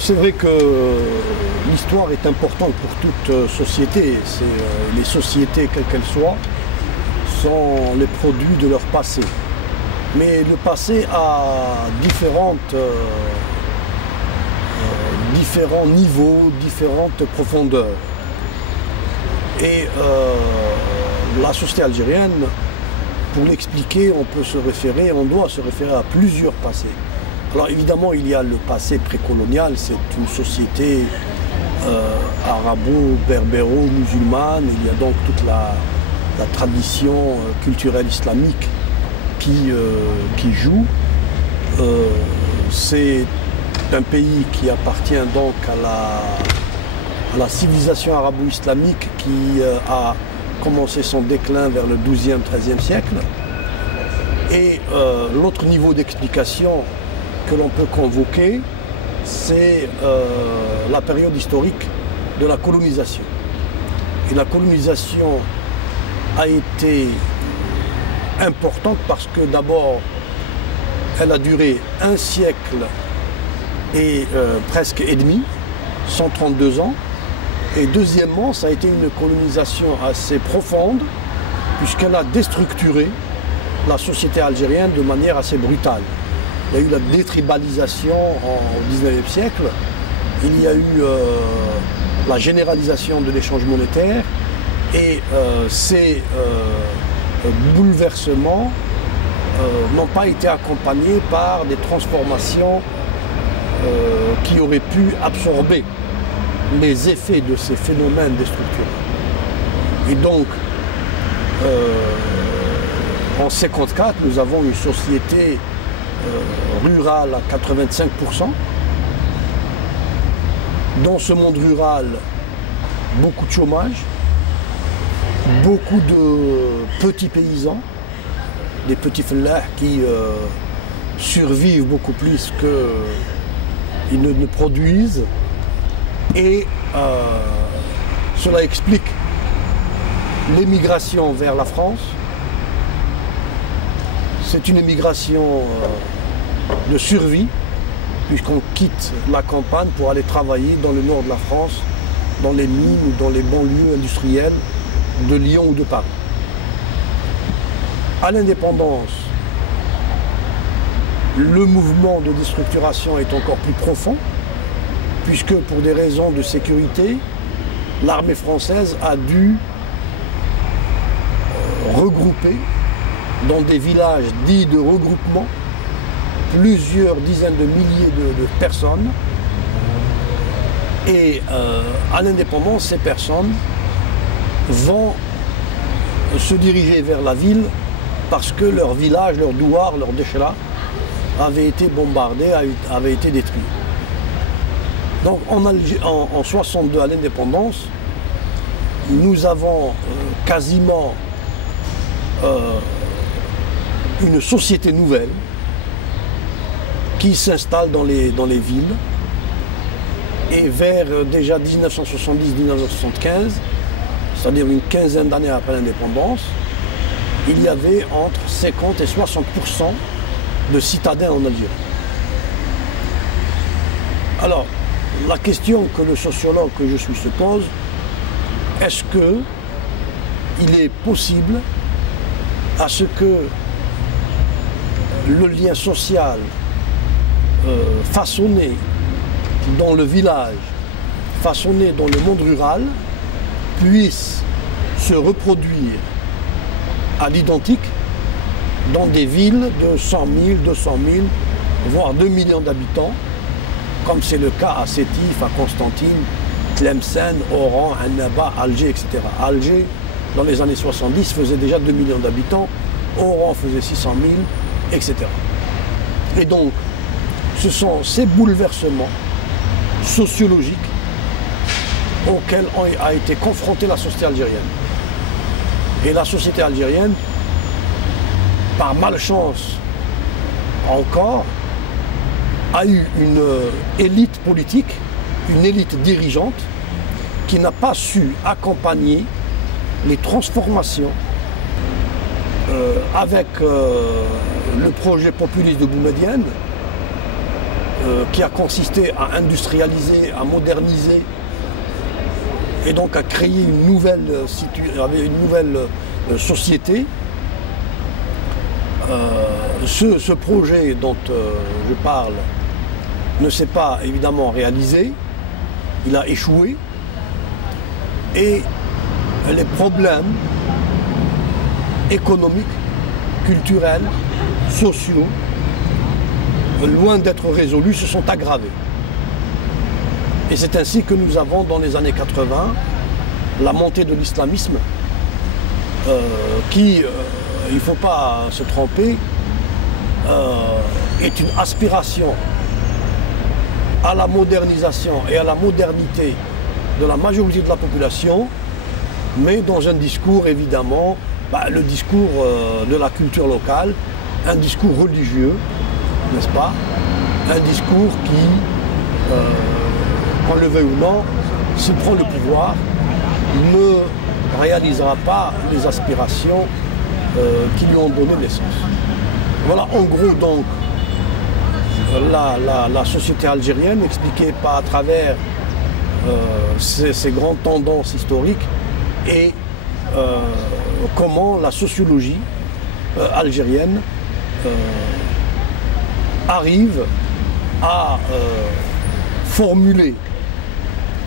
C'est vrai que l'histoire est importante pour toute société. Les sociétés, quelles qu'elles soient, sont les produits de leur passé. Mais le passé a différents niveaux, différentes profondeurs. Et la société algérienne, pour l'expliquer, on doit se référer à plusieurs passés. Alors évidemment, il y a le passé précolonial, c'est une société arabo-berbéro-musulmane. Il y a donc toute la tradition culturelle islamique qui joue. C'est un pays qui appartient donc à la civilisation arabo-islamique qui a commencé son déclin vers le XIIe, XIIIe siècle. Et l'autre niveau d'explication que l'on peut convoquer, c'est la période historique de la colonisation. Et la colonisation a été importante parce que d'abord, elle a duré un siècle et presque et demi, 132 ans. Et deuxièmement, ça a été une colonisation assez profonde puisqu'elle a déstructuré la société algérienne de manière assez brutale. Il y a eu la détribalisation au XIXe siècle, il y a eu la généralisation de l'échange monétaire et ces bouleversements n'ont pas été accompagnés par des transformations qui auraient pu absorber les effets de ces phénomènes déstructurés. Et donc, en 1954, nous avons une société rurale à 85%. Dans ce monde rural, beaucoup de chômage, beaucoup de petits paysans, des petits fellahs qui survivent beaucoup plus qu'ils ne produisent. Et cela explique l'émigration vers la France. C'est une émigration de survie, puisqu'on quitte la campagne pour aller travailler dans le nord de la France, dans les mines ou dans les banlieues industrielles de Lyon ou de Paris. À l'indépendance, le mouvement de déstructuration est encore plus profond, puisque pour des raisons de sécurité, l'armée française a dû regrouper dans des villages dits de regroupement plusieurs dizaines de milliers de personnes. Et à l'indépendance, ces personnes vont se diriger vers la ville parce que leur village, leur douar, leur déchela avait été bombardé, avait été détruit. Donc en 1962, à l'indépendance, nous avons quasiment une société nouvelle qui s'installe dans les villes. Et vers déjà 1970-1975, c'est-à-dire une quinzaine d'années après l'indépendance, il y avait entre 50 et 60% de citadins en Algérie. Alors, la question que le sociologue que je suis se pose, est-ce qu'il est possible à ce que le lien social façonné dans le village, façonné dans le monde rural, puisse se reproduire à l'identique dans des villes de 100 000, 200 000, voire 2 millions d'habitants, comme c'est le cas à Sétif, à Constantine, Tlemcen, Oran, Annaba, Alger, etc. Alger, dans les années 70, faisait déjà 2 millions d'habitants, Oran faisait 600 000, etc. Et donc, ce sont ces bouleversements sociologiques auxquels a été confrontée la société algérienne. Et la société algérienne, par malchance encore, a eu une élite politique, une élite dirigeante qui n'a pas su accompagner les transformations avec le projet populiste de Boumedienne, qui a consisté à industrialiser, à moderniser et donc à créer une nouvelle société. Ce projet dont je parle ne s'est pas évidemment réalisé, il a échoué et les problèmes économiques, culturels, sociaux, loin d'être résolus, se sont aggravés. Et c'est ainsi que nous avons dans les années 80 la montée de l'islamisme qui, il ne faut pas se tromper, est une aspiration à la modernisation et à la modernité de la majorité de la population, mais dans un discours évidemment, le discours de la culture locale, un discours religieux, n'est-ce pas? Un discours qui, qu'on le veuille ou non, s'il prend le pouvoir, ne réalisera pas les aspirations qui lui ont donné naissance. Voilà en gros donc la société algérienne expliquée à travers ces grandes tendances historiques et comment la sociologie algérienne arrive à formuler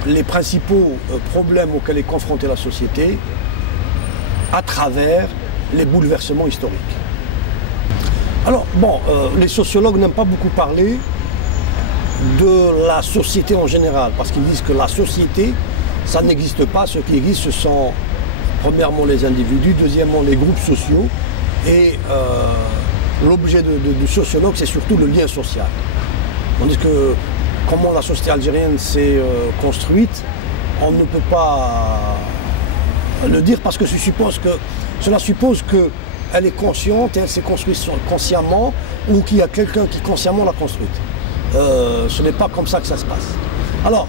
les principaux problèmes auxquels est confrontée la société à travers les bouleversements historiques. Alors, bon, les sociologues n'aiment pas beaucoup parler de la société en général, parce qu'ils disent que la société, ça n'existe pas. Ce qui existe, ce sont premièrement les individus, deuxièmement les groupes sociaux, et l'objet du sociologue, c'est surtout le lien social. Tandis que comment la société algérienne s'est construite, on ne peut pas le dire parce que cela suppose qu'elle est consciente et elle s'est construite consciemment ou qu'il y a quelqu'un qui consciemment l'a construite. Ce n'est pas comme ça que ça se passe. Alors,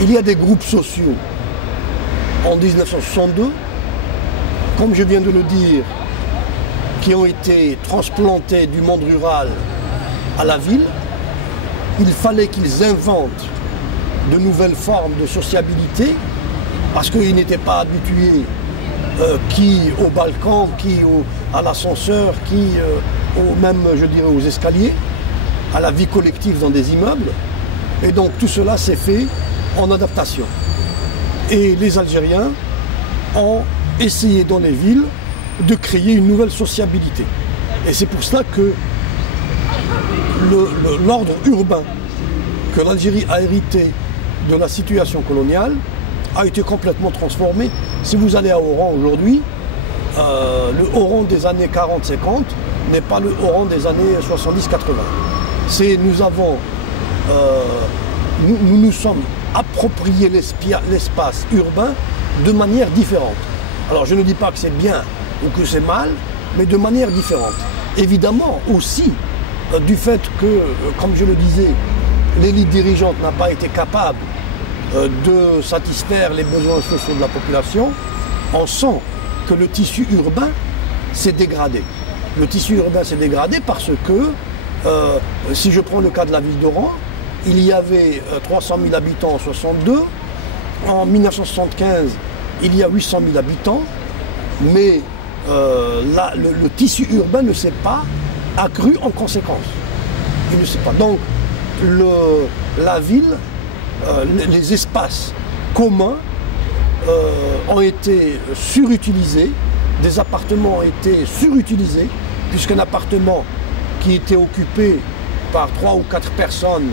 il y a des groupes sociaux en 1962, comme je viens de le dire, qui ont été transplantés du monde rural à la ville. Il fallait qu'ils inventent de nouvelles formes de sociabilité parce qu'ils n'étaient pas habitués qui au balcon, qui à l'ascenseur, qui même, je dirais, aux escaliers, à la vie collective dans des immeubles. Et donc tout cela s'est fait en adaptation. Et les Algériens ont essayé dans les villes de créer une nouvelle sociabilité. Et c'est pour cela que l'ordre urbain que l'Algérie a hérité de la situation coloniale a été complètement transformé. Si vous allez à Oran aujourd'hui, le Oran des années 40-50 n'est pas le Oran des années 70-80. Nous nous sommes appropriés l'espace urbain de manière différente. Alors je ne dis pas que c'est bien ou que c'est mal, mais de manière différente. Évidemment aussi du fait que, comme je le disais, l'élite dirigeante n'a pas été capable de satisfaire les besoins sociaux de la population, on sent que le tissu urbain s'est dégradé. Le tissu urbain s'est dégradé parce que, si je prends le cas de la ville d'Oran, il y avait 300 000 habitants en 1962, en 1975 il y a 800 000 habitants, mais le tissu urbain ne s'est pas accru en conséquence. Il ne sait pas. Donc la ville, les espaces communs ont été surutilisés, des appartements ont été surutilisés, puisqu'un appartement qui était occupé par 3 ou 4 personnes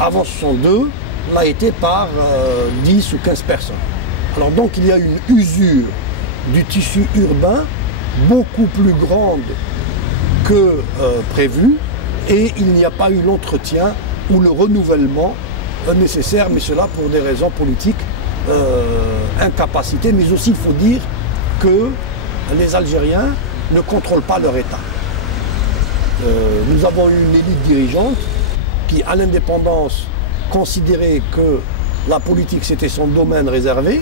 avant 62 l'a été par 10 ou 15 personnes. Alors donc il y a une usure du tissu urbain beaucoup plus grande que prévu, et il n'y a pas eu l'entretien ou le renouvellement nécessaire, mais cela pour des raisons politiques, incapacité, mais aussi il faut dire que les Algériens ne contrôlent pas leur État. Nous avons eu une élite dirigeante qui, à l'indépendance, considérait que la politique c'était son domaine réservé,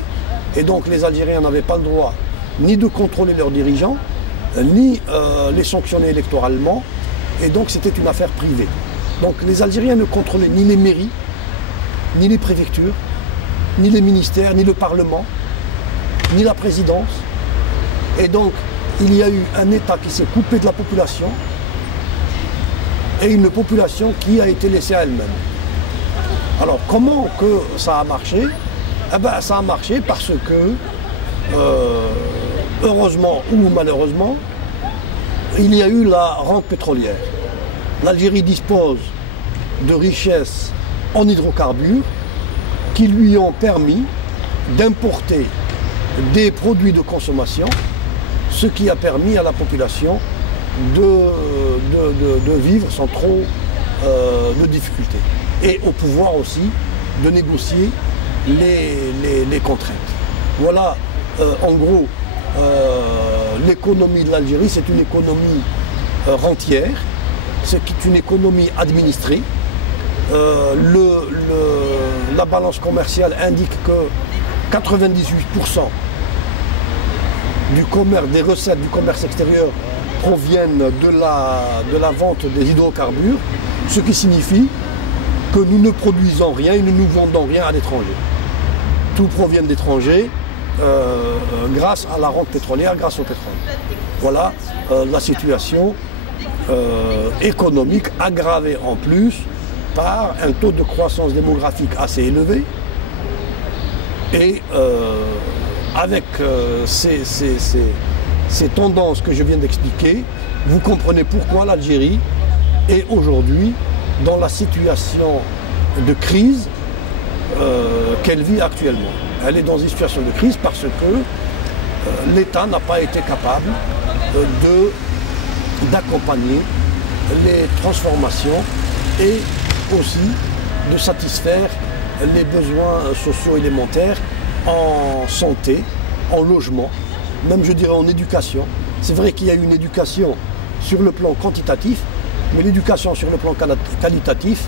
et donc les Algériens n'avaient pas le droit ni de contrôler leurs dirigeants, ni les sanctionner électoralement, et donc c'était une affaire privée. Donc les Algériens ne contrôlaient ni les mairies, ni les préfectures, ni les ministères, ni le Parlement, ni la présidence. Et donc il y a eu un État qui s'est coupé de la population et une population qui a été laissée à elle-même. Alors comment que ça a marché? Eh bien, ça a marché parce que, heureusement ou malheureusement, il y a eu la rente pétrolière. L'Algérie dispose de richesses en hydrocarbures qui lui ont permis d'importer des produits de consommation, ce qui a permis à la population de vivre sans trop de difficultés. Et au pouvoir aussi de négocier les contraintes. Voilà, en gros, l'économie de l'Algérie, c'est une économie rentière, c'est une économie administrée. La balance commerciale indique que 98% des recettes du commerce extérieur proviennent de la vente des hydrocarbures, ce qui signifie que nous ne produisons rien et nous ne vendons rien à l'étranger. Tout provient de l'étranger grâce à la rente pétrolière, grâce au pétrole. Voilà la situation économique aggravée en plus par un taux de croissance démographique assez élevé et avec ces tendances que je viens d'expliquer, vous comprenez pourquoi l'Algérie est aujourd'hui dans la situation de crise qu'elle vit actuellement. Elle est dans une situation de crise parce que l'État n'a pas été capable d'accompagner les transformations et aussi de satisfaire les besoins sociaux élémentaires en santé, en logement, même je dirais en éducation. C'est vrai qu'il y a une éducation sur le plan quantitatif, mais l'éducation sur le plan qualitatif,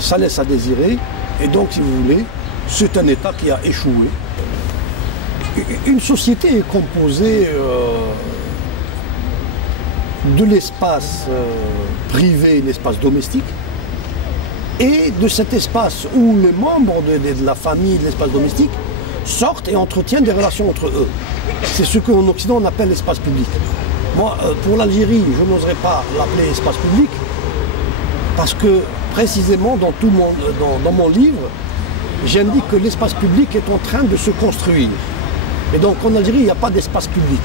ça laisse à désirer. Et donc, si vous voulez, c'est un État qui a échoué. Une société est composée de l'espace privé, l'espace domestique, et de cet espace où les membres de la famille, de l'espace domestique, sortent et entretiennent des relations entre eux. C'est ce qu'en Occident on appelle l'espace public. Moi, pour l'Algérie, je n'oserais pas l'appeler espace public, parce que précisément dans mon livre, j'indique que l'espace public est en train de se construire. Et donc en Algérie, il n'y a pas d'espace public.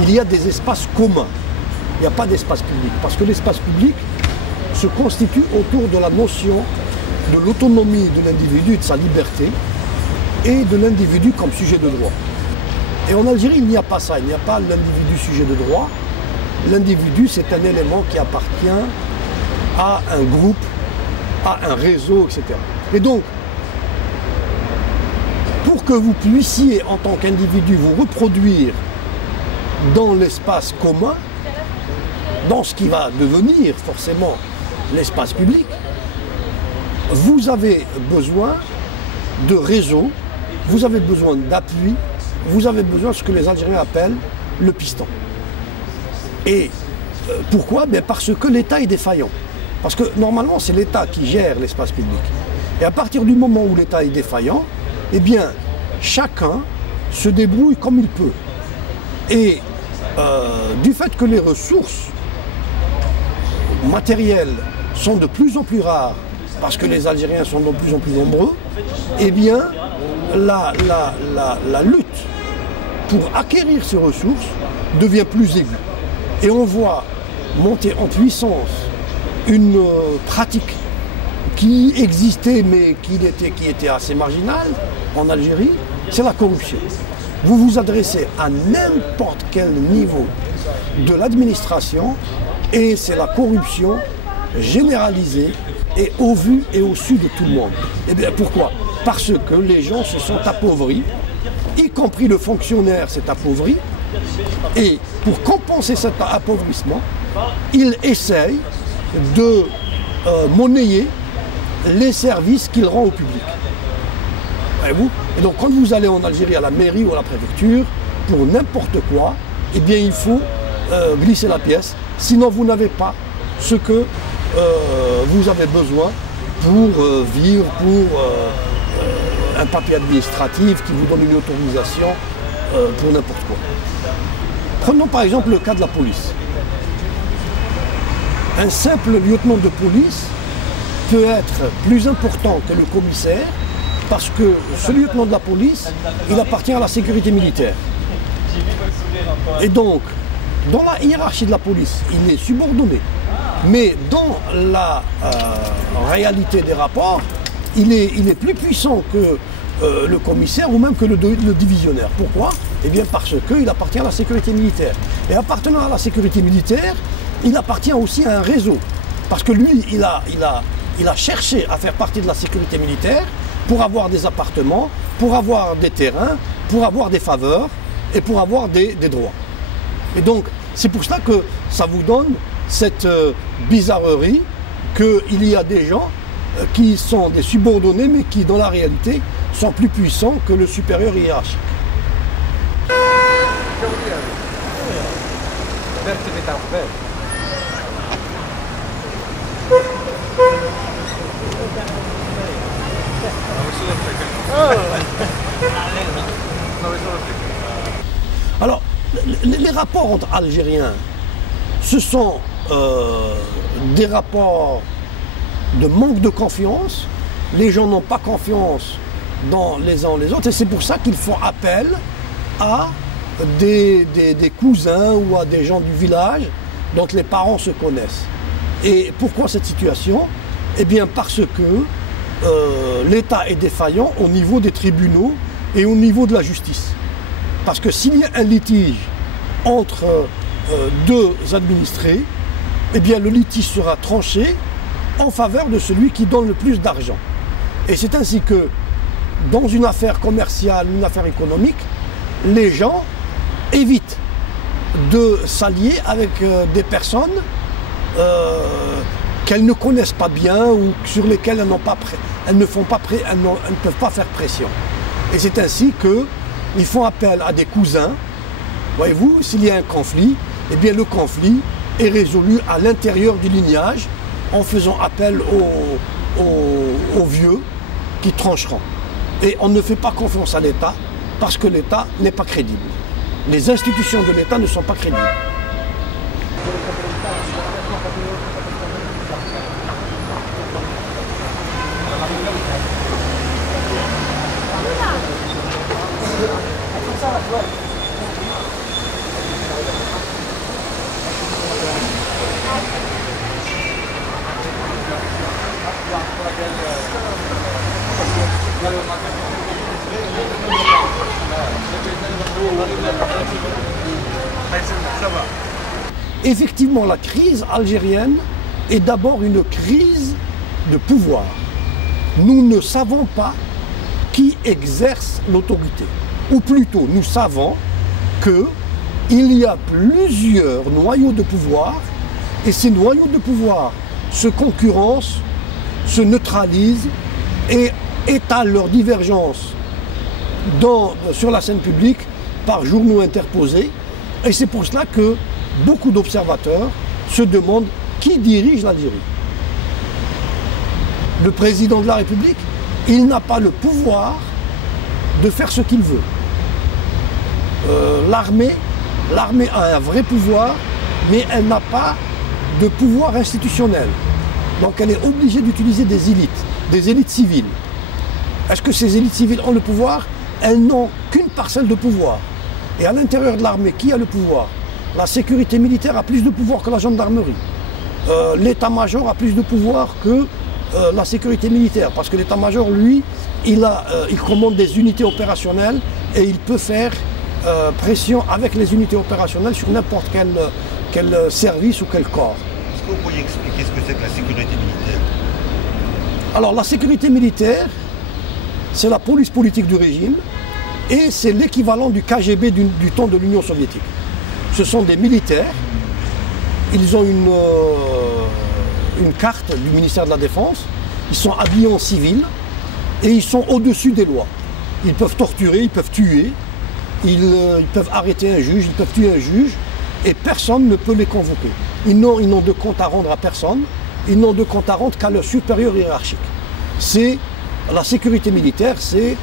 Il y a des espaces communs. Il n'y a pas d'espace public. Parce que l'espace public se constitue autour de la notion de l'autonomie de l'individu, de sa liberté, et de l'individu comme sujet de droit. Et en Algérie, il n'y a pas ça. Il n'y a pas l'individu sujet de droit. L'individu, c'est un élément qui appartient à un groupe, à un réseau, etc. Et donc, pour que vous puissiez, en tant qu'individu, vous reproduire dans l'espace commun, dans ce qui va devenir forcément l'espace public, vous avez besoin de réseau, vous avez besoin d'appui, vous avez besoin de ce que les Algériens appellent le piston. Et pourquoi? Parce que l'État est défaillant. Parce que normalement, c'est l'État qui gère l'espace public. Et à partir du moment où l'État est défaillant, eh bien, chacun se débrouille comme il peut. Et du fait que les ressources matérielles sont de plus en plus rares, parce que les Algériens sont de plus en plus nombreux, eh bien, la lutte pour acquérir ces ressources devient plus aiguë. Et on voit monter en puissance une pratique qui existait mais qui était assez marginale en Algérie, c'est la corruption. Vous vous adressez à n'importe quel niveau de l'administration et c'est la corruption généralisée et au vu et au su de tout le monde. Et bien pourquoi? Parce que les gens se sont appauvris, y compris le fonctionnaire s'est appauvri, et pour compenser cet appauvrissement, il essaye de monnayer les services qu'il rend au public. Voyez-vous? Et donc quand vous allez en Algérie à la mairie ou à la préfecture, pour n'importe quoi, eh bien il faut glisser la pièce, sinon vous n'avez pas ce que vous avez besoin pour vivre, pour un papier administratif qui vous donne une autorisation pour n'importe quoi. Prenons par exemple le cas de la police. Un simple lieutenant de police peut être plus important que le commissaire parce que ce lieutenant de la police, il appartient à la sécurité militaire. Et donc, dans la hiérarchie de la police, il est subordonné. Mais dans la réalité des rapports, il est plus puissant que le commissaire ou même que le divisionnaire. Pourquoi? Eh bien parce qu'il appartient à la sécurité militaire. Et appartenant à la sécurité militaire, il appartient aussi à un réseau. Parce que lui, il a cherché à faire partie de la sécurité militaire pour avoir des appartements, pour avoir des terrains, pour avoir des faveurs et pour avoir des droits. Et donc, c'est pour cela que ça vous donne cette bizarrerie qu'il y a des gens qui sont des subordonnés, mais qui, dans la réalité, sont plus puissants que le supérieur hiérarchique. Alors, les rapports entre Algériens, ce sont des rapports de manque de confiance. Les gens n'ont pas confiance dans les uns les autres et c'est pour ça qu'ils font appel à des cousins ou à des gens du village dont les parents se connaissent. Et pourquoi cette situation? Eh bien parce que l'État est défaillant au niveau des tribunaux et au niveau de la justice. Parce que s'il y a un litige entre deux administrés, eh bien le litige sera tranché en faveur de celui qui donne le plus d'argent. Et c'est ainsi que dans une affaire commerciale, une affaire économique, les gens évitent de s'allier avec des personnes qu'elles ne connaissent pas bien ou sur lesquelles elles ne peuvent pas faire pression. Et c'est ainsi qu'ils font appel à des cousins. Voyez-vous, s'il y a un conflit, eh bien le conflit est résolu à l'intérieur du lignage en faisant appel aux vieux qui trancheront. Et on ne fait pas confiance à l'État parce que l'État n'est pas crédible. Les institutions de l'État ne sont pas crédibles. Effectivement, la crise algérienne est d'abord une crise de pouvoir. Nous ne savons pas qui exerce l'autorité. Ou plutôt, nous savons qu'il y a plusieurs noyaux de pouvoir et ces noyaux de pouvoir se concurrencent, se neutralisent et étalent leurs divergences sur la scène publique par journaux interposés. Et c'est pour cela que beaucoup d'observateurs se demandent qui dirige l'Algérie. Le président de la République, il n'a pas le pouvoir de faire ce qu'il veut. L'armée a un vrai pouvoir, mais elle n'a pas de pouvoir institutionnel. Donc elle est obligée d'utiliser des élites civiles. Est-ce que ces élites civiles ont le pouvoir? Elles n'ont qu'une parcelle de pouvoir. Et à l'intérieur de l'armée, qui a le pouvoir? La sécurité militaire a plus de pouvoir que la gendarmerie. L'état-major a plus de pouvoir que la sécurité militaire. Parce que l'état-major, lui, il commande des unités opérationnelles et il peut faire pression avec les unités opérationnelles sur n'importe quel service ou quel corps. Est-ce que vous pourriez expliquer ce que c'est que la sécurité militaire? Alors la sécurité militaire, c'est la police politique du régime et c'est l'équivalent du KGB du temps de l'Union soviétique. Ce sont des militaires, ils ont une carte du ministère de la Défense, ils sont habillés en civil et ils sont au-dessus des lois. Ils peuvent torturer, ils peuvent tuer, ils peuvent arrêter un juge, ils peuvent tuer un juge et personne ne peut les convoquer. ils n'ont de compte à rendre à personne, ils n'ont de compte à rendre qu'à leur supérieur hiérarchique. C'est la sécurité militaire, c'est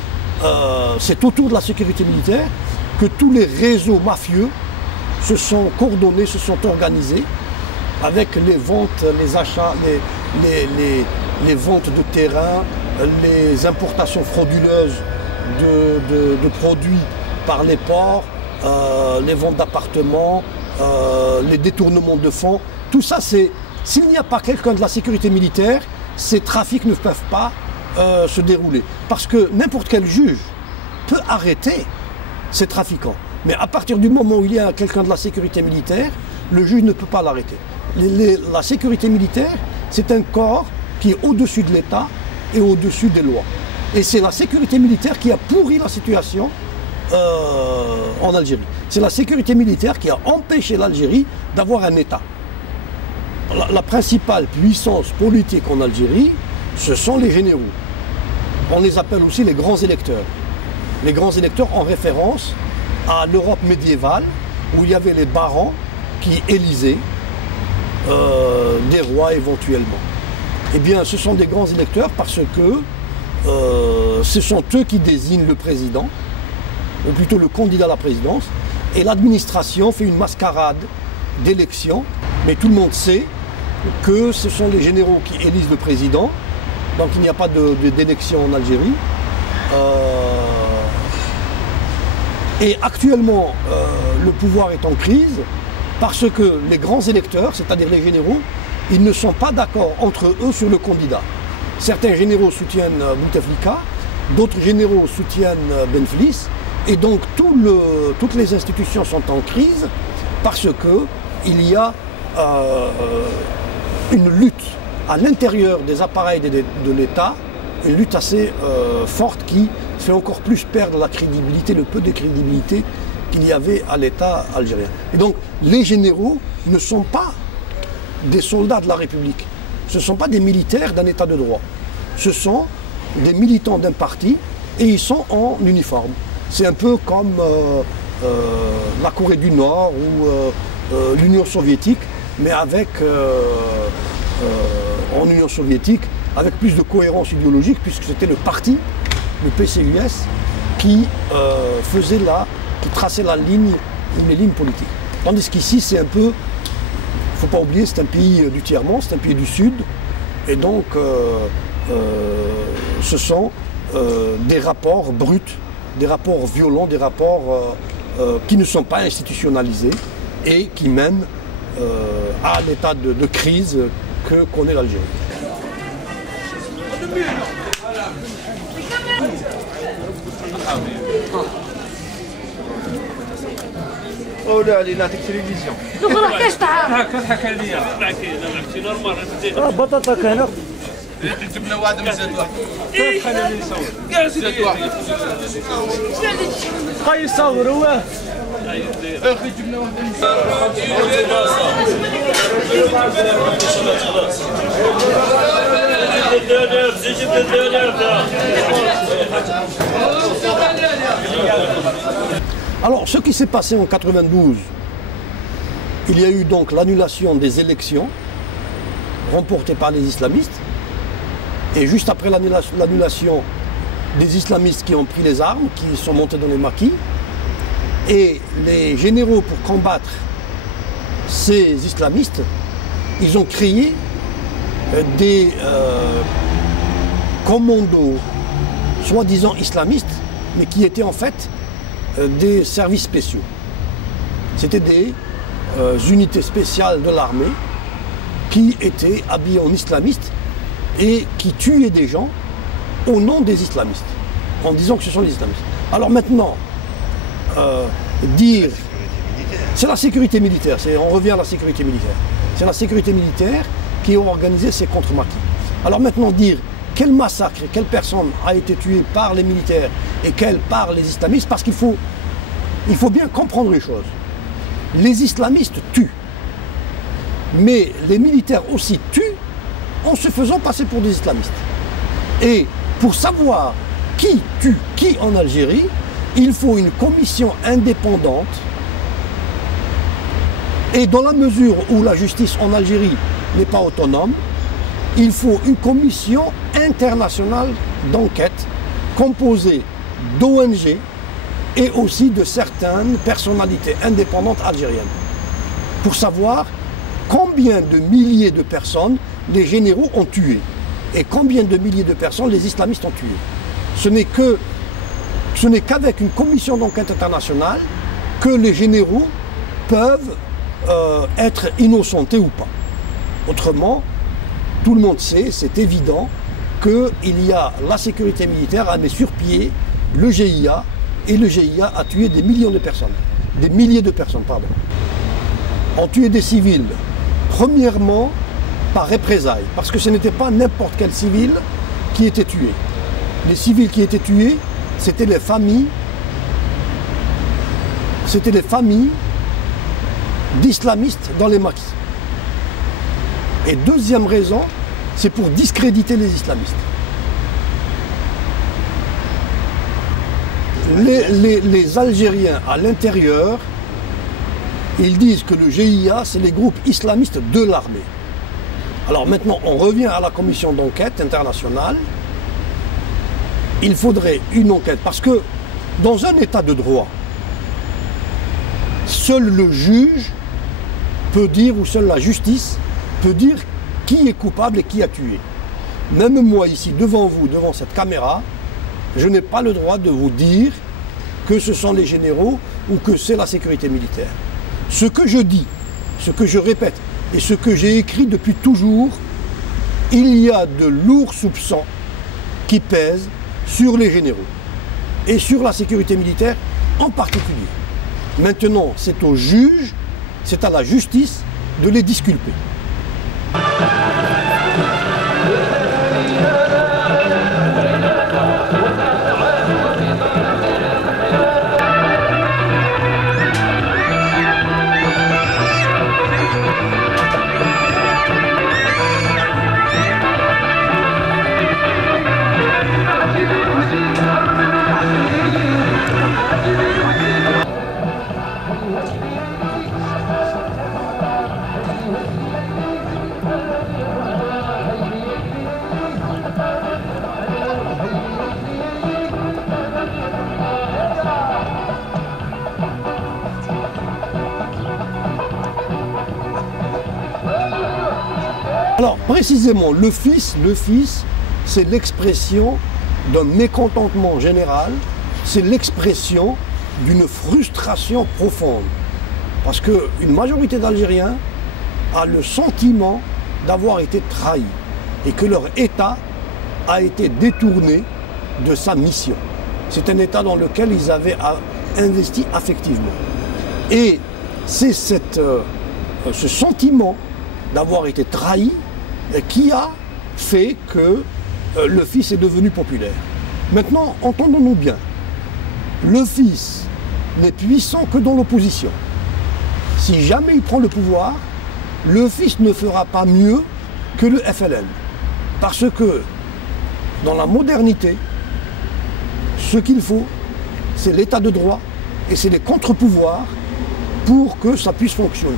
autour de la sécurité militaire que tous les réseaux mafieux se sont coordonnés, se sont organisés avec les ventes, les achats, les ventes de terrain, les importations frauduleuses de produits par les ports, les ventes d'appartements, les détournements de fonds. Tout ça, s'il n'y a pas quelqu'un de la sécurité militaire, ces trafics ne peuvent pas se dérouler. Parce que n'importe quel juge peut arrêter ces trafiquants. Mais à partir du moment où il y a quelqu'un de la sécurité militaire, le juge ne peut pas l'arrêter. La sécurité militaire, c'est un corps qui est au-dessus de l'État et au-dessus des lois. Et c'est la sécurité militaire qui a pourri la situation en Algérie. C'est la sécurité militaire qui a empêché l'Algérie d'avoir un État. La principale puissance politique en Algérie, ce sont les généraux. On les appelle aussi les grands électeurs. Les grands électeurs en référence à l'Europe médiévale, où il y avait les barons qui élisaient des rois éventuellement. Eh bien, ce sont des grands électeurs parce que ce sont eux qui désignent le président, ou plutôt le candidat à la présidence, et l'administration fait une mascarade d'élection, mais tout le monde sait que ce sont les généraux qui élisent le président, donc il n'y a pas d'élection en Algérie. Et actuellement, le pouvoir est en crise parce que les grands électeurs, c'est-à-dire les généraux, ils ne sont pas d'accord entre eux sur le candidat. Certains généraux soutiennent Bouteflika, d'autres généraux soutiennent Benflis, et donc toutes les institutions sont en crise parce qu'il y a une lutte à l'intérieur des appareils de l'État, une lutte assez forte qui fait encore plus perdre la crédibilité, le peu de crédibilité qu'il y avait à l'État algérien. Et donc les généraux ne sont pas des soldats de la République, ce ne sont pas des militaires d'un État de droit, ce sont des militants d'un parti et ils sont en uniforme. C'est un peu comme la Corée du Nord ou l'Union soviétique, mais avec, en Union soviétique, avec plus de cohérence idéologique, puisque c'était le parti, le PCUS, qui traçait la ligne, les lignes politiques. Tandis qu'ici, c'est un peu, il ne faut pas oublier, c'est un pays du tiers-monde, c'est un pays du Sud, et donc ce sont des rapports bruts, des rapports violents, des rapports qui ne sont pas institutionnalisés et qui mènent à l'état de crise que connaît l'Algérie. Oh là, les نعطيك تلفزيون. ما كاش طعام. هكا ضحك عليا. نحكي نورمال نزيد. بطاطا كاينه. جبنا واحد من زاد واحد. خلينا نصور. كاع زيد واحد. بقى يصور هو. اخي جبنا واحد من Alors, ce qui s'est passé en 92, il y a eu donc l'annulation des élections remportées par les islamistes. Et juste après l'annulation des islamistes qui ont pris les armes, qui sont montés dans les maquis, et les généraux pour combattre ces islamistes, ils ont créé des commandos soi-disant islamistes, mais qui étaient en fait des services spéciaux. C'était des unités spéciales de l'armée qui étaient habillées en islamistes et qui tuaient des gens au nom des islamistes, en disant que ce sont les islamistes. Alors maintenant, dire... C'est la sécurité militaire, on revient à la sécurité militaire. C'est la sécurité militaire qui a organisé ces contre-maquis. Alors maintenant, dire quel massacre, quelle personne a été tuée par les militaires et quelle par les islamistes, parce qu'il faut bien comprendre les choses. Les islamistes tuent, mais les militaires aussi tuent en se faisant passer pour des islamistes. Et pour savoir qui tue qui en Algérie, il faut une commission indépendante Et dans la mesure où la justice en Algérie n'est pas autonome, il faut une commission internationale d'enquête composée d'ONG et aussi de certaines personnalités indépendantes algériennes pour savoir combien de milliers de personnes les généraux ont tués et combien de milliers de personnes les islamistes ont tués. Ce n'est qu'avec une commission d'enquête internationale que les généraux peuvent être innocentés ou pas. Autrement, tout le monde sait, c'est évident, qu'il y a la sécurité militaire a mis sur pied le GIA et le GIA a tué des millions de personnes. Des milliers de personnes, pardon. Ont tué des civils, premièrement par représailles, parce que ce n'était pas n'importe quel civil qui était tué. Les civils qui étaient tués, c'était les familles d'islamistes dans les maquis. Et deuxième raison, c'est pour discréditer les islamistes. Les Algériens à l'intérieur, ils disent que le GIA, c'est les groupes islamistes de l'armée. Alors maintenant, on revient à la commission d'enquête internationale. Il faudrait une enquête, parce que dans un état de droit, seul le juge peut dire, ou seule la justice peut dire qui est coupable et qui a tué. Même moi ici, devant vous, devant cette caméra, je n'ai pas le droit de vous dire que ce sont les généraux ou que c'est la sécurité militaire. Ce que je dis, ce que je répète et ce que j'ai écrit depuis toujours, il y a de lourds soupçons qui pèsent sur les généraux et sur la sécurité militaire en particulier. Maintenant, c'est au juge, c'est à la justice de les disculper. Alors, précisément, le fils, c'est l'expression d'un mécontentement général, c'est l'expression d'une frustration profonde. Parce qu'une majorité d'Algériens a le sentiment d'avoir été trahis et que leur État a été détourné de sa mission. C'est un État dans lequel ils avaient investi affectivement. Et c'est ce sentiment d'avoir été trahi qui a fait que le fils est devenu populaire. Maintenant, entendons-nous bien, le fils n'est puissant que dans l'opposition. Si jamais il prend le pouvoir, le fils ne fera pas mieux que le FLN. Parce que dans la modernité, ce qu'il faut, c'est l'état de droit et c'est les contre-pouvoirs pour que ça puisse fonctionner.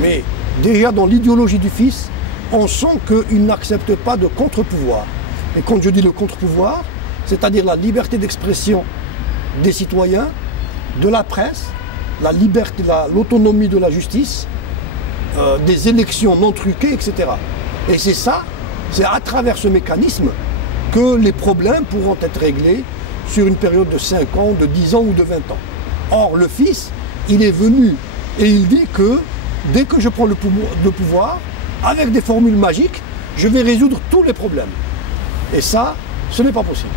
Mais déjà dans l'idéologie du fils, on sent qu'il n'accepte pas de contre-pouvoir. Et quand je dis le contre-pouvoir, c'est-à-dire la liberté d'expression des citoyens, de la presse, la liberté, l'autonomie de la justice, des élections non truquées, etc. Et c'est ça, c'est à travers ce mécanisme que les problèmes pourront être réglés sur une période de 5 ans, de 10 ans ou de 20 ans. Or, le fils, il est venu et il dit que dès que je prends le pouvoir, avec des formules magiques, je vais résoudre tous les problèmes. Et ça, ce n'est pas possible.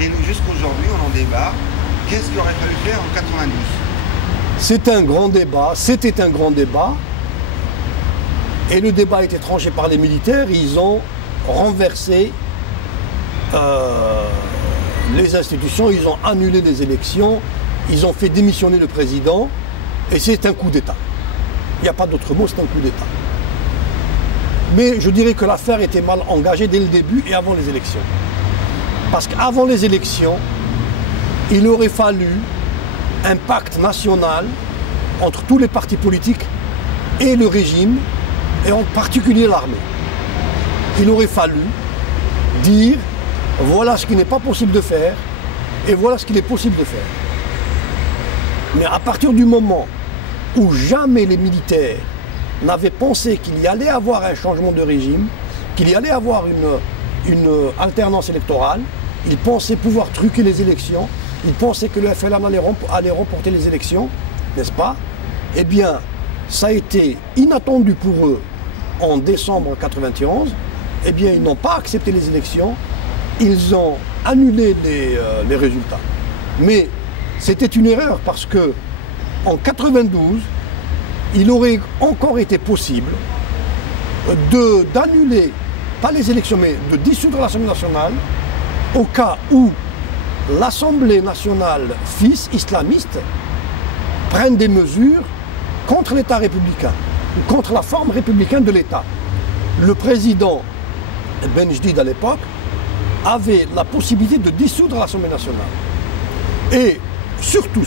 Et nous, jusqu'aujourd'hui, on en débat. Qu'est-ce qu'il aurait fallu faire en 92? C'est un grand débat, c'était un grand débat. Et le débat a été tranché par les militaires. Ils ont renversé les institutions, ils ont annulé les élections, ils ont fait démissionner le président. Et c'est un coup d'État. Il n'y a pas d'autre mot, c'est un coup d'État. Mais je dirais que l'affaire était mal engagée dès le début et avant les élections. Parce qu'avant les élections, il aurait fallu un pacte national entre tous les partis politiques et le régime, et en particulier l'armée. Il aurait fallu dire voilà ce qui n'est pas possible de faire et voilà ce qu'il est possible de faire. Mais à partir du moment où jamais les militaires n'avaient pensé qu'il y allait avoir un changement de régime, qu'il y allait avoir une alternance électorale, ils pensaient pouvoir truquer les élections, ils pensaient que le FLN allait remporter les élections, n'est-ce pas? Eh bien, ça a été inattendu pour eux en décembre 1991. Eh bien, ils n'ont pas accepté les élections, ils ont annulé les résultats. Mais c'était une erreur parce que en 1992, il aurait encore été possible d'annuler, pas les élections, mais de dissoudre l'Assemblée nationale au cas où l'Assemblée nationale fils islamiste prenne des mesures contre l'État républicain, contre la forme républicaine de l'État. Le président Benjedid à l'époque avait la possibilité de dissoudre l'Assemblée nationale. Et surtout,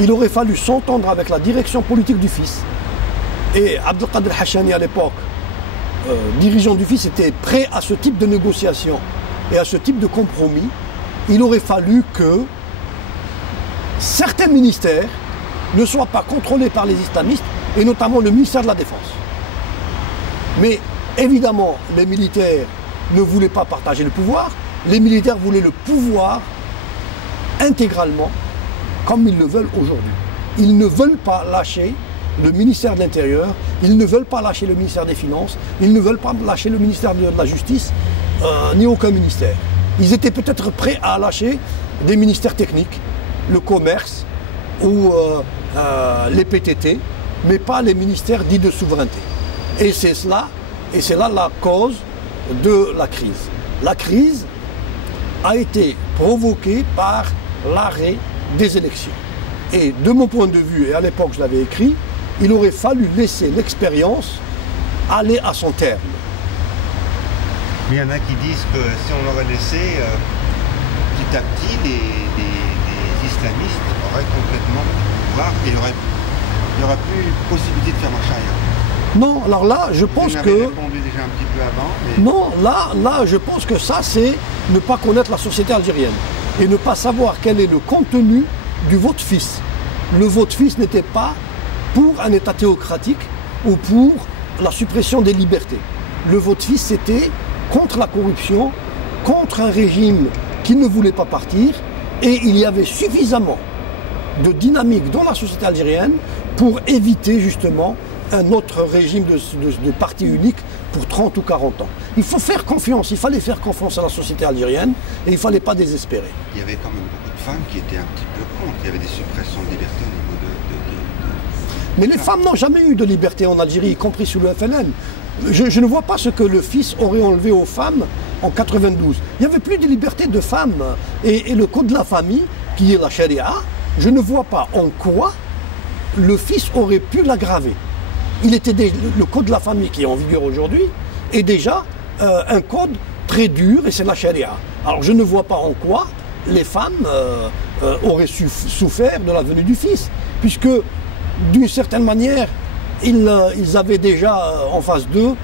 il aurait fallu s'entendre avec la direction politique du fils. Et Abdelkader Hachani à l'époque, dirigeant du fils, était prêt à ce type de négociation et à ce type de compromis. Il aurait fallu que certains ministères ne soient pas contrôlés par les islamistes, et notamment le ministère de la Défense. Mais évidemment, les militaires ne voulaient pas partager le pouvoir. Les militaires voulaient le pouvoir intégralement, comme ils le veulent aujourd'hui. Ils ne veulent pas lâcher le ministère de l'Intérieur, ils ne veulent pas lâcher le ministère des Finances, ils ne veulent pas lâcher le ministère de la Justice, ni aucun ministère. Ils étaient peut-être prêts à lâcher des ministères techniques, le commerce ou les PTT, mais pas les ministères dits de souveraineté. Et c'est là la cause de la crise. La crise a été provoquée par l'arrêt des élections. Et de mon point de vue, et à l'époque je l'avais écrit, il aurait fallu laisser l'expérience aller à son terme. Mais il y en a qui disent que si on l'aurait laissé, petit à petit, les islamistes auraient complètement le pouvoir et il n'y aurait plus possibilité de faire marche arrière. Non, alors là, je pense que... répondu déjà un petit peu avant, mais... Non, là, je pense que ça, c'est ne pas connaître la société algérienne et ne pas savoir quel est le contenu du vote fils. Le vote fils n'était pas pour un État théocratique ou pour la suppression des libertés. Le vote fils, c'était contre la corruption, contre un régime qui ne voulait pas partir, et il y avait suffisamment de dynamique dans la société algérienne pour éviter justement un autre régime de parti unique pour 30 ou 40 ans. Il faut faire confiance, il fallait faire confiance à la société algérienne et il ne fallait pas désespérer. Il y avait quand même beaucoup de femmes qui étaient un petit peu contre, il y avait des suppressions de liberté au niveau de... Mais les femmes n'ont jamais eu de liberté en Algérie, y compris sous le FLN. Je ne vois pas ce que le fils aurait enlevé aux femmes en 92. Il n'y avait plus de liberté de femmes. Et le code de la famille, qui est la charia, je ne vois pas en quoi le fils aurait pu l'aggraver. Le code de la famille qui est en vigueur aujourd'hui est déjà un code très dur et c'est la charia. Alors je ne vois pas en quoi les femmes auraient souffert de la venue du fils, puisque d'une certaine manière, ils avaient déjà en face d'eux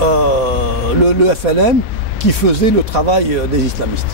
le FLN qui faisait le travail des islamistes.